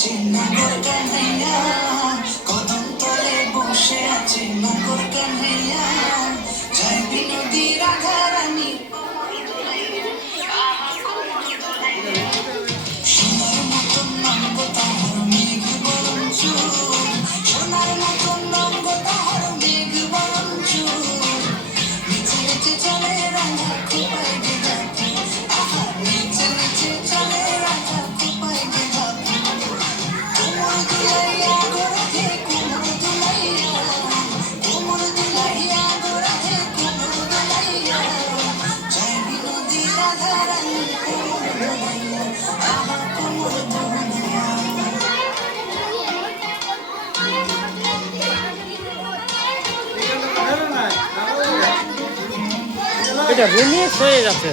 নগর কান্হাইয়া কদম তলে বসে আছে নগর কান্হাইয়া জয় বিনোদী রাধা রানী সোনার মতন নাম তাহার মেঘ বরণ চুল সোনার মতন নাম তাহার মেঘ বরণ চুল নিচে নিচে চলে রাধা খোপায় গেঁথা আহা নিচে নিচে চলে রাধা খোপায় গেঁথা কোমর দুলাইয়া গোরাধে কোমর দুলাইয়া কোমর দুলাইয়া গোরাধে কোমর দুলাইয়া জয় বিনোদী রাধা রানী কোমর দুলাইয়া আহা কোমর দুলাইয়া এটা রিমিক্স হয়ে গেছে।